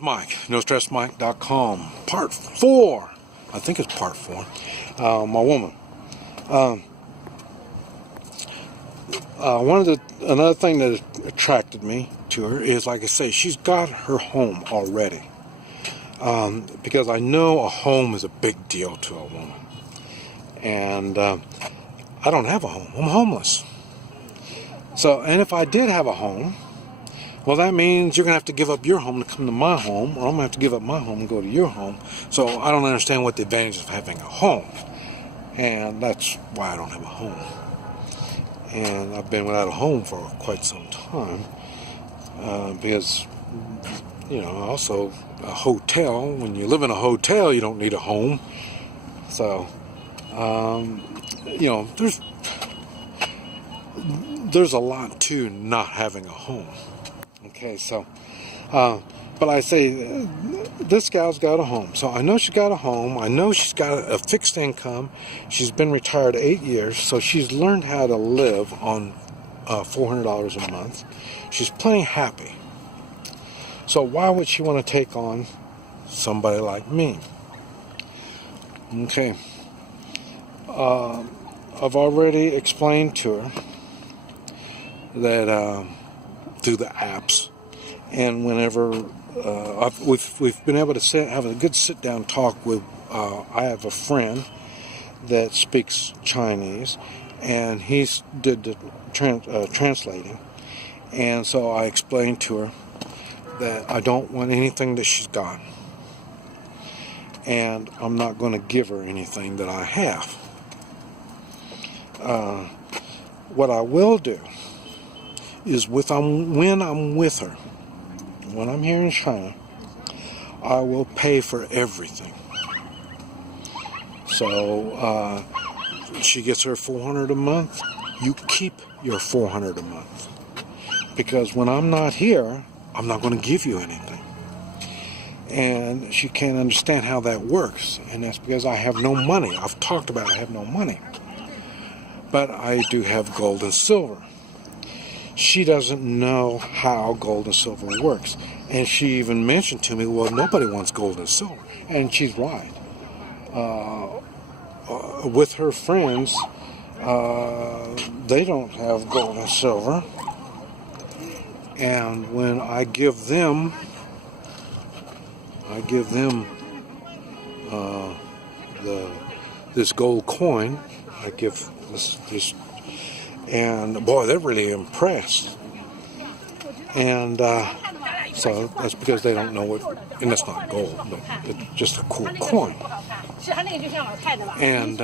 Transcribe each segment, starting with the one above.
Mike, NoStressMike.com, part 4. I think it's part 4. My woman. Another thing that attracted me to her is, like I say, she's got her home already. Because I know a home is a big deal to a woman. And I don't have a home. I'm homeless. So, and if I did have a home, well, that means you're going to have to give up your home to come to my home, or I'm going to have to give up my home and go to your home. So I don't understand what the advantage of having a home. And that's why I don't have a home. And I've been without a home for quite some time. Because, you know, also a hotel, when you live in a hotel, you don't need a home. So, you know, there's a lot to not having a home. Okay, so, but I say, this gal's got a home. So I know she's got a home. I know she's got a fixed income. She's been retired 8 years, so she's learned how to live on $400 a month. She's plenty happy. So why would she want to take on somebody like me? Okay. I've already explained to her that through the apps, and whenever we've been able to have a good sit-down talk with, I have a friend that speaks Chinese, and he's did the translating, and so I explained to her that I don't want anything that she's got, and I'm not going to give her anything that I have. What I will do is when I'm with her, when I'm here in China, I will pay for everything. So she gets her $400 a month. You keep your $400 a month, because when I'm not here, I'm not going to give you anything. And she can't understand how that works, and that's because I have no money. I've talked about I have no money, but I do have gold and silver. She doesn't know how gold and silver works. And she even mentioned to me, well, nobody wants gold and silver. And she's right. With her friends, they don't have gold and silver. And when I give them this gold coin, I give this, and boy, they're really impressed. And so that's because they don't know what, and it's not gold, but it's just a cool coin. And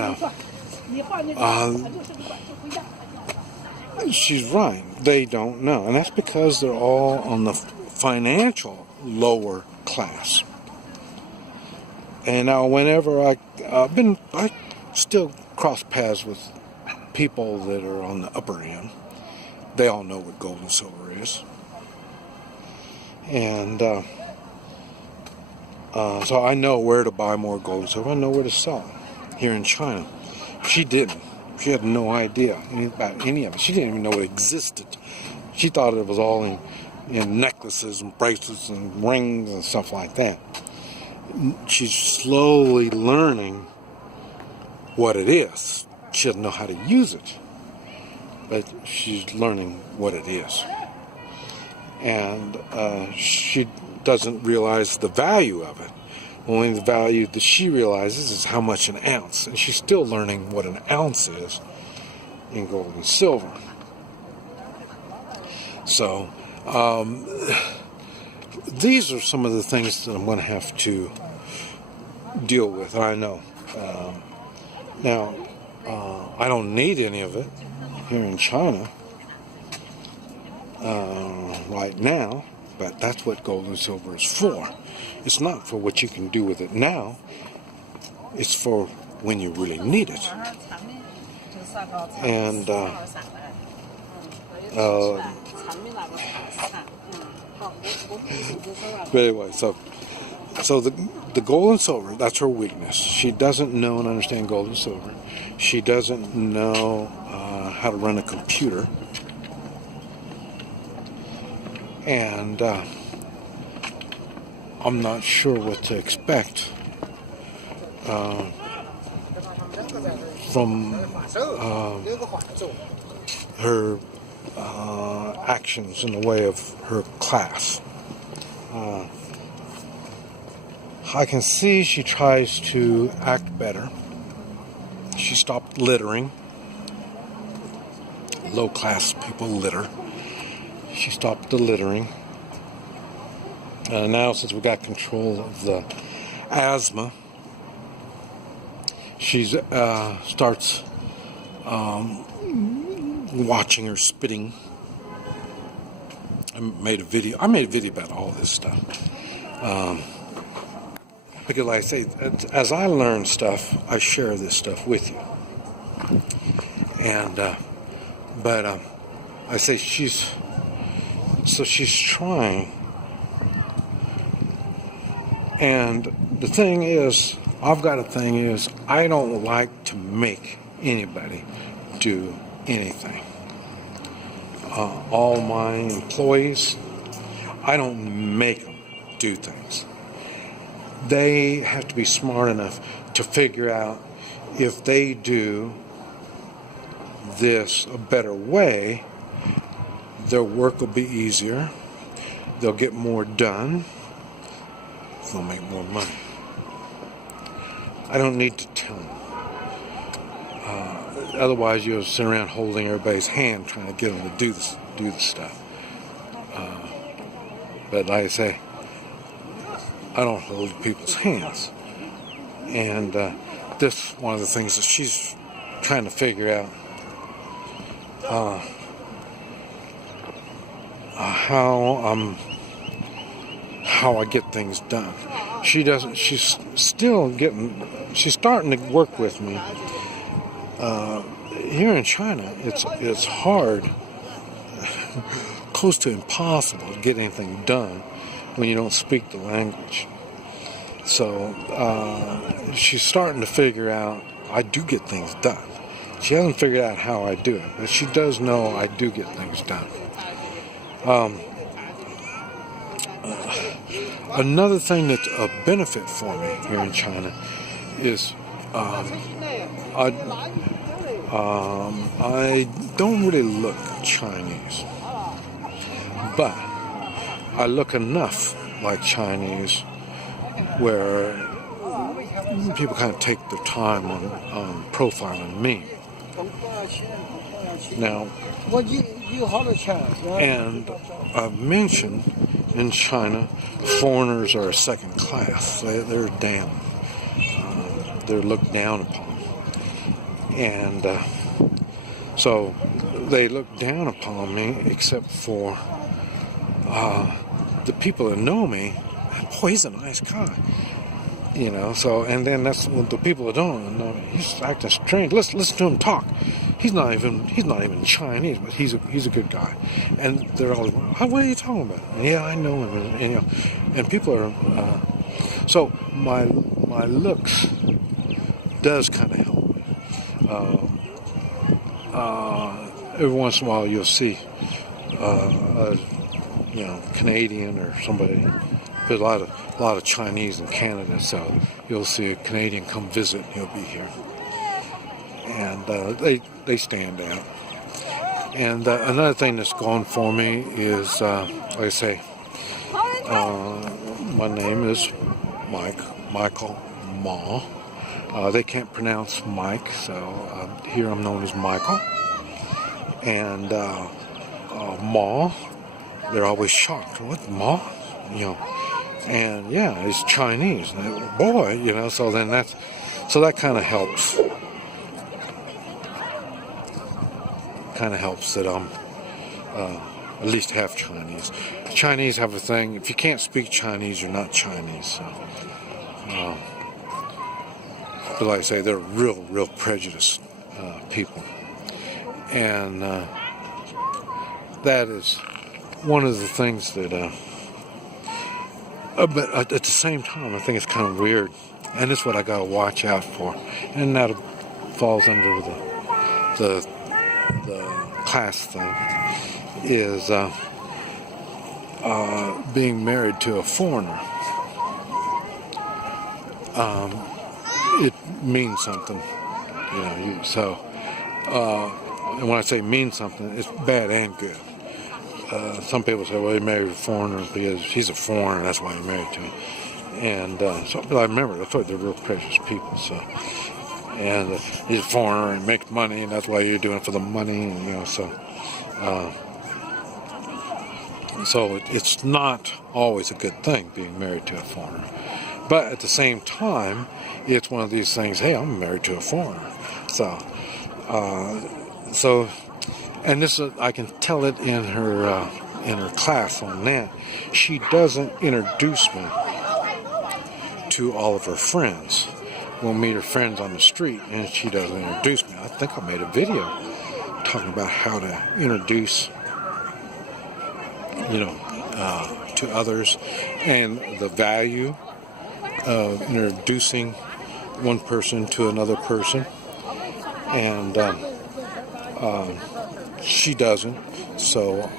she's right, they don't know. And that's because they're all on the financial lower class. And now whenever I still cross paths with people that are on the upper end, they all know what gold and silver is. And so I know where to buy more gold and silver. I know where to sell it here in China. She didn't. She had no idea about any of it. She didn't even know it existed. She thought it was all in necklaces and bracelets and rings and stuff like that. She's slowly learning what it is. She doesn't know how to use it, but she's learning what it is. And she doesn't realize the value of it. Only the value that she realizes is how much an ounce. And she's still learning what an ounce is in gold and silver. So, these are some of the things that I'm going to have to deal with. I know. Now, I don't need any of it here in China right now, but that's what gold and silver is for. It's not for what you can do with it now. It's for when you really need it. And but anyway, so the gold and silver, that's her weakness. She doesn't know and understand gold and silver. She doesn't know how to run a computer. And I'm not sure what to expect from her actions in the way of her class. I can see she tries to act better. She stopped littering. Low-class people litter. She stopped the littering. Now, since we got control of the asthma, she starts watching her spitting. I made a video about all this stuff. Because like I say, as I learn stuff, I share this stuff with you. And, I say she's trying. And the thing is, I've got a thing is, I don't like to make anybody do anything. All my employees, I don't make them do things. They have to be smart enough to figure out if they do this a better way, their work will be easier, they'll get more done, they'll make more money. I don't need to tell them. Otherwise, you'll sit around holding everybody's hand trying to get them to do the stuff. But like I say, I don't hold people's hands. And this is one of the things that she's trying to figure out. How I get things done. She's starting to work with me. Here in China, it's hard, close to impossible to get anything done when you don't speak the language. So she's starting to figure out I do get things done. She hasn't figured out how I do it, but she does know I do get things done. Another thing that's a benefit for me here in China is I don't really look Chinese, but I look enough like Chinese where people kind of take their time on profiling me. Now, and I've mentioned in China, foreigners are a second class. They're down. They're looked down upon. And so they look down upon me, except for the people that know me. Boy, he's a nice guy. You know, so, and then that's the people that don't know, he's acting strange. Listen to him talk. He's not even Chinese, but he's a good guy. And they're always, what are you talking about? And, yeah, I know him. And, you know, and people are, so my looks does kind of help me. Every once in a while you'll see, Canadian or somebody. There's a lot of Chinese in Canada, so you'll see a Canadian come visit, and he'll be here, and they stand out. And another thing that's going for me is, like I say, my name is Michael Ma. They can't pronounce Mike, so here I'm known as Michael. And Ma, they're always shocked. What, Ma? You know. And yeah, he's Chinese, boy, you know. So then that kind of helps. Kind of helps that I'm at least half Chinese. The Chinese have a thing: if you can't speak Chinese, you're not Chinese. So, but like I say, they're real prejudiced people, and that is one of the things that. But at the same time, I think it's kind of weird, and it's what I got to watch out for. And that falls under the class thing, is being married to a foreigner. it means something, and when I say means something, it's bad and good. Some people say, well, he married a foreigner because he's a foreigner, that's why he married to him. And but I remember, I thought they're real precious people. So, and he's a foreigner and makes money, and that's why you're doing it for the money. And, so it's not always a good thing being married to a foreigner. But at the same time, it's one of these things. Hey, I'm married to a foreigner. And this is, I can tell it in her class on that. She doesn't introduce me to all of her friends. We'll meet her friends on the street, and she doesn't introduce me. I think I made a video talking about how to introduce, to others, and the value of introducing one person to another person. And she doesn't. So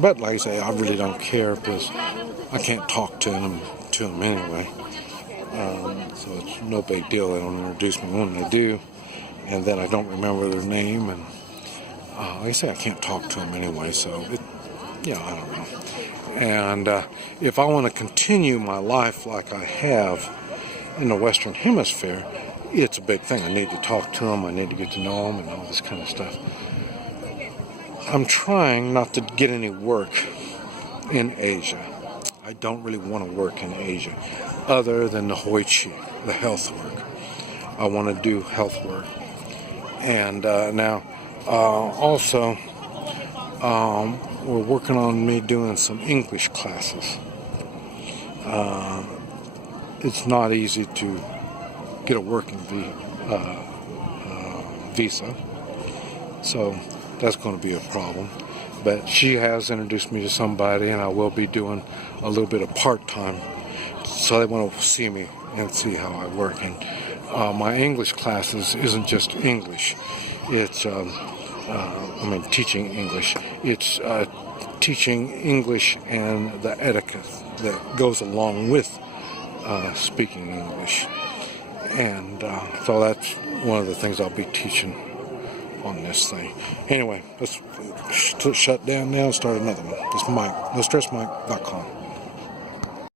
but like I say, I really don't care because I can't talk to them anyway. So it's no big deal. They don't introduce me when they do, and then I don't remember their name. And like I say, I can't talk to them anyway. So I don't know. And if I want to continue my life like I have in the Western Hemisphere, it's a big thing. I need to talk to them. I need to get to know them and all this kind of stuff. I'm trying not to get any work in Asia. I don't really want to work in Asia other than the Hoi Chi, the health work. I want to do health work. And now, also, we're working on me doing some English classes. It's not easy to get a working visa, so that's going to be a problem. But she has introduced me to somebody, and I will be doing a little bit of part-time, so they want to see me and see how I work. And my English classes isn't just English. It's teaching English. It's teaching English and the etiquette that goes along with speaking English. And so that's one of the things I'll be teaching on this thing. Anyway, let's shut down now and start another one. This is Mike, NoStressMike.com.